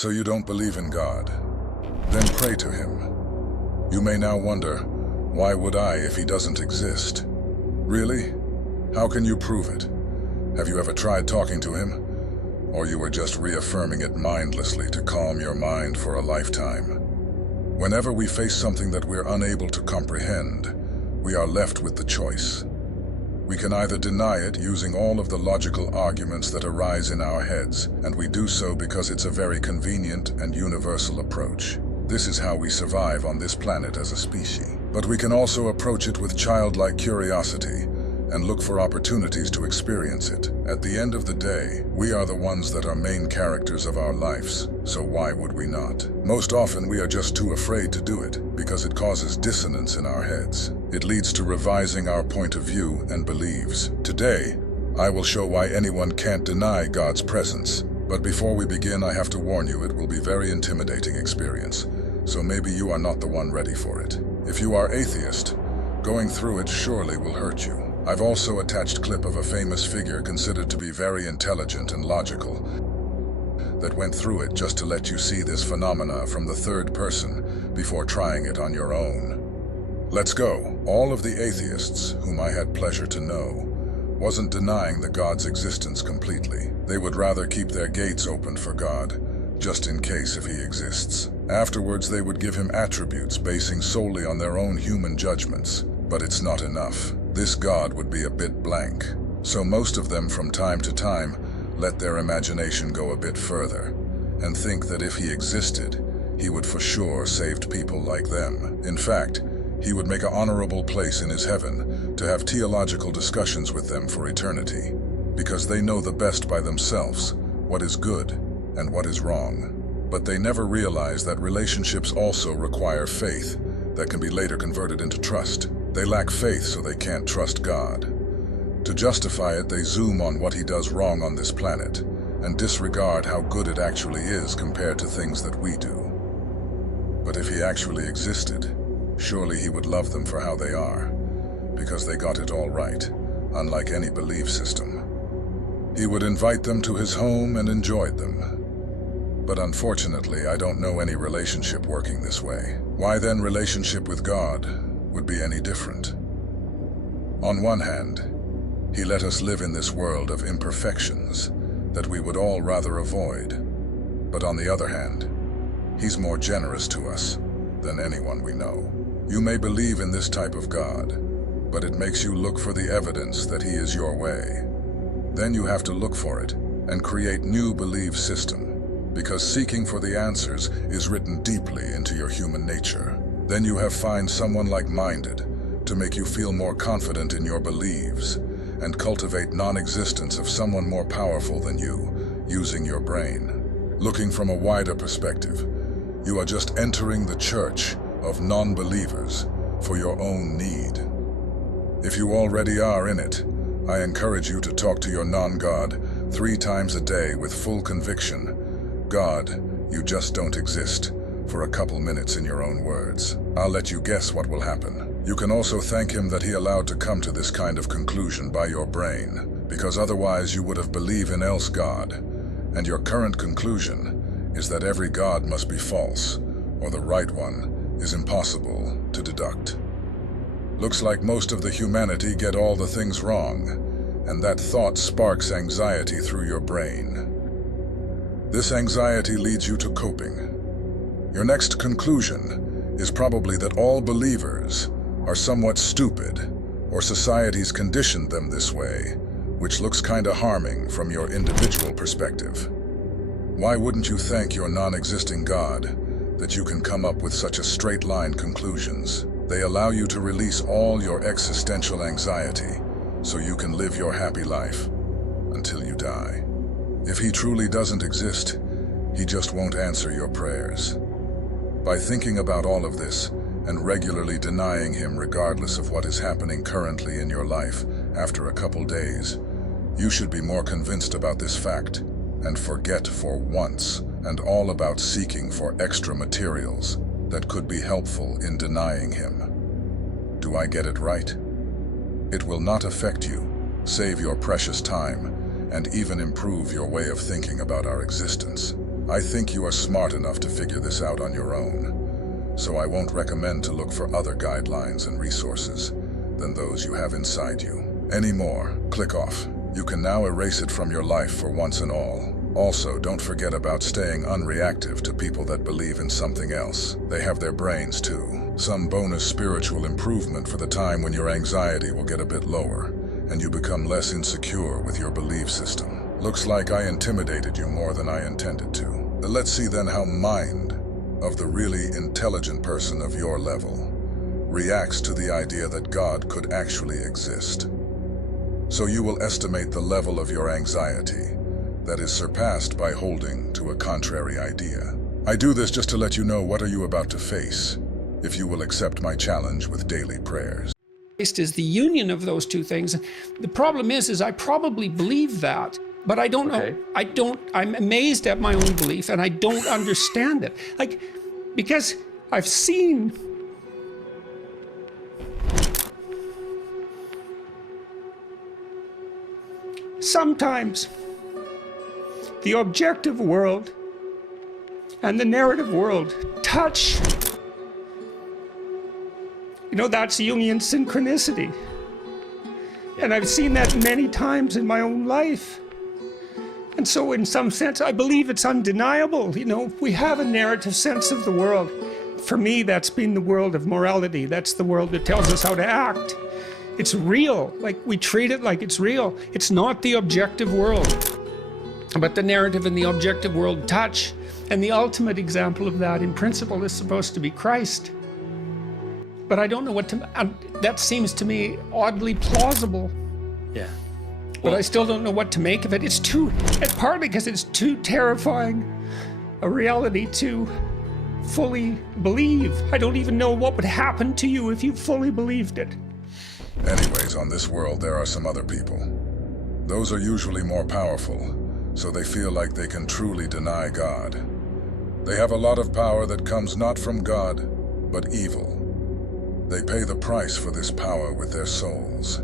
So you don't believe in God? Then pray to him. You may now wonder, why would I if he doesn't exist? Really? How can you prove it? Have you ever tried talking to him? Or you were just reaffirming it mindlessly to calm your mind for a lifetime? Whenever we face something that we're unable to comprehend, we are left with the choice. We can either deny it using all of the logical arguments that arise in our heads, and we do so because it's a very convenient and universal approach. This is how we survive on this planet as a species. But we can also approach it with childlike curiosity and look for opportunities to experience it. At the end of the day, we are the ones that are main characters of our lives, so why would we not? Most often we are just too afraid to do it because it causes dissonance in our heads. It leads to revising our point of view and beliefs. Today, I will show why anyone can't deny God's presence. But before we begin, I have to warn you, it will be a very intimidating experience, so maybe you are not the one ready for it. If you are atheist, going through it surely will hurt you. I've also attached a clip of a famous figure considered to be very intelligent and logical that went through it just to let you see this phenomena from the third person before trying it on your own. Let's go. All of the atheists whom I had pleasure to know wasn't denying the God's existence completely. They would rather keep their gates open for God, just in case if he exists. Afterwards, they would give him attributes basing solely on their own human judgments. But it's not enough. This God would be a bit blank. So most of them from time to time let their imagination go a bit further and think that if he existed, he would for sure save people like them. In fact, he would make an honorable place in his heaven to have theological discussions with them for eternity, because they know the best by themselves what is good and what is wrong. But they never realize that relationships also require faith that can be later converted into trust. They lack faith, so they can't trust God. To justify it, they zoom on what he does wrong on this planet and disregard how good it actually is compared to things that we do. But if he actually existed, surely he would love them for how they are, because they got it all right, unlike any belief system. He would invite them to his home and enjoyed them. But unfortunately, I don't know any relationship working this way. Why then relationship with God would be any different? On one hand, he let us live in this world of imperfections that we would all rather avoid. But on the other hand, he's more generous to us than anyone we know. You may believe in this type of God, but it makes you look for the evidence that he is your way. Then you have to look for it and create new belief system, because seeking for the answers is written deeply into your human nature. Then you have find someone like-minded to make you feel more confident in your beliefs and cultivate non-existence of someone more powerful than you, using your brain. Looking from a wider perspective, you are just entering the church of non-believers for your own need. If you already are in it, I encourage you to talk to your non-God 3 times a day with full conviction. God, you just don't exist, for a couple minutes in your own words. I'll let you guess what will happen. You can also thank him that he allowed to come to this kind of conclusion by your brain, because otherwise you would have believed in else God, and your current conclusion is that every God must be false, or the right one is impossible to deduct. Looks like most of the humanity get all the things wrong, and that thought sparks anxiety through your brain. This anxiety leads you to coping. Your next conclusion is probably that all believers are somewhat stupid, or society's conditioned them this way, which looks kinda harming from your individual perspective. Why wouldn't you thank your non-existing God that you can come up with such a straight-line conclusions? They allow you to release all your existential anxiety so you can live your happy life until you die. If he truly doesn't exist, he just won't answer your prayers. By thinking about all of this and regularly denying him regardless of what is happening currently in your life after a couple days, you should be more convinced about this fact and forget for once and all about seeking for extra materials that could be helpful in denying him. Do I get it right? It will not affect you, save your precious time, and even improve your way of thinking about our existence. I think you are smart enough to figure this out on your own, so I won't recommend to look for other guidelines and resources than those you have inside you. Anymore, click off. You can now erase it from your life for once and all. Also, don't forget about staying unreactive to people that believe in something else. They have their brains too. Some bonus spiritual improvement for the time when your anxiety will get a bit lower, and you become less insecure with your belief system. Looks like I intimidated you more than I intended to. Let's see then how mind of the really intelligent person of your level reacts to the idea that God could actually exist. So you will estimate the level of your anxiety that is surpassed by holding to a contrary idea. I do this just to let you know what are you about to face if you will accept my challenge with daily prayers. Christ is the union of those two things. The problem is I probably believe that, but I don't know. I'm amazed at my own belief and I don't understand it. Like, because I've seen sometimes the objective world and the narrative world touch. You know, that's Jungian synchronicity. And I've seen that many times in my own life. And so in some sense, I believe it's undeniable. You know, we have a narrative sense of the world. For me, that's been the world of morality. That's the world that tells us how to act. It's real, like we treat it like it's real. It's not the objective world. But the narrative and the objective world touch. And the ultimate example of that in principle is supposed to be Christ. But I don't know what to, that seems to me oddly plausible. Yeah. But I still don't know what to make of it. It's partly because it's too terrifying a reality to fully believe. I don't even know what would happen to you if you fully believed it. Anyways, on this world there are some other people. Those are usually more powerful, so they feel like they can truly deny God. They have a lot of power that comes not from God, but evil. They pay the price for this power with their souls.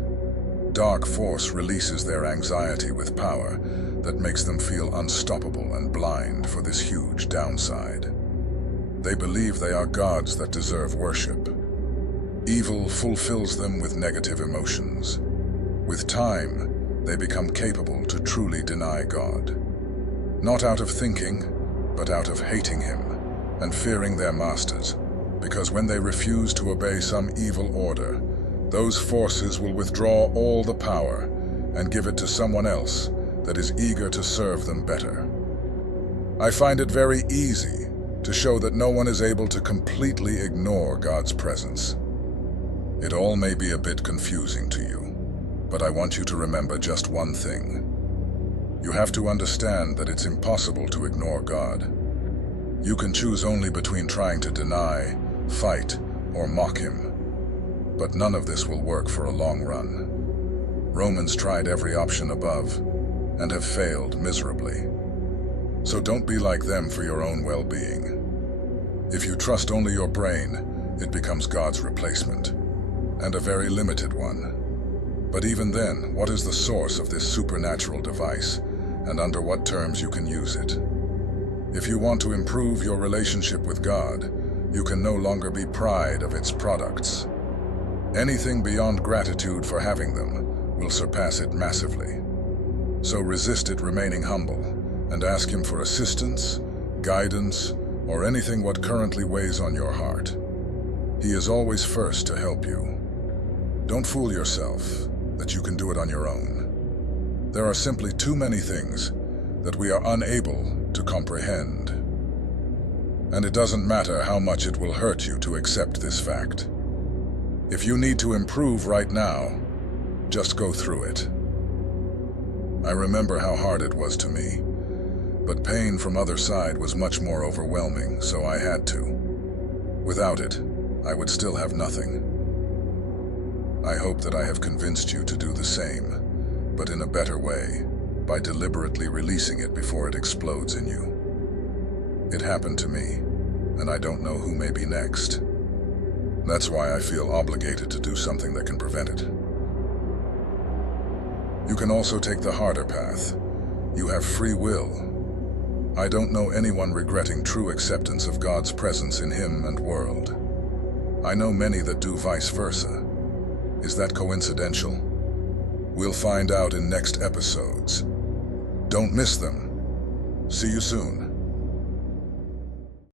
Dark force releases their anxiety with power that makes them feel unstoppable and blind for this huge downside. They believe they are gods that deserve worship. Evil fulfills them with negative emotions. With time, they become capable to truly deny God. Not out of thinking, but out of hating Him and fearing their masters. Because when they refuse to obey some evil order, those forces will withdraw all the power and give it to someone else that is eager to serve them better. I find it very easy to show that no one is able to completely ignore God's presence. It all may be a bit confusing to you, but I want you to remember just one thing. You have to understand that it's impossible to ignore God. You can choose only between trying to deny, fight, or mock Him. But none of this will work for a long run. Romans tried every option above and have failed miserably. So don't be like them for your own well-being. If you trust only your brain, it becomes God's replacement, and a very limited one. But even then, what is the source of this supernatural device, and under what terms you can use it? If you want to improve your relationship with God, you can no longer be proud of its products. Anything beyond gratitude for having them will surpass it massively. So resist it remaining humble, and ask Him for assistance, guidance, or anything what currently weighs on your heart. He is always first to help you. Don't fool yourself that you can do it on your own. There are simply too many things that we are unable to comprehend. And it doesn't matter how much it will hurt you to accept this fact. If you need to improve right now, just go through it. I remember how hard it was to me, but pain from other side was much more overwhelming, so I had to. Without it, I would still have nothing. I hope that I have convinced you to do the same, but in a better way, by deliberately releasing it before it explodes in you. It happened to me, and I don't know who may be next. That's why I feel obligated to do something that can prevent it. You can also take the harder path. You have free will. I don't know anyone regretting true acceptance of God's presence in him and world. I know many that do vice versa. Is that coincidental? We'll find out in next episodes. Don't miss them. See you soon.